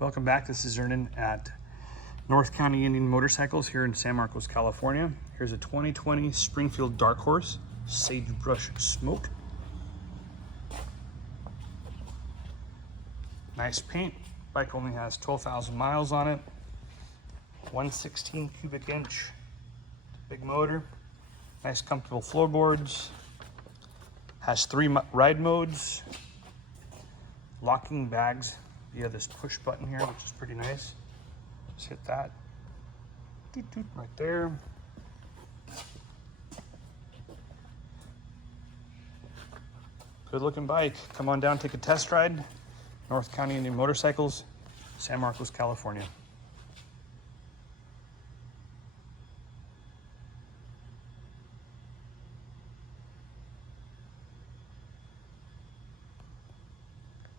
Welcome back. This is Ernan at North County Indian Motorcycles here in San Marcos, California. Here's a 2020 Springfield Dark Horse Sagebrush Smoke. Nice paint. Bike only has 12,000 miles on it. 116 cubic inch. Big motor. Nice comfortable floorboards. Has 3 ride modes. Locking bags via this push button here, which is pretty nice. Just hit that. Doot, doot, right there. Good looking bike. Come on down, take a test ride. North County Indian Motorcycles, San Marcos, California.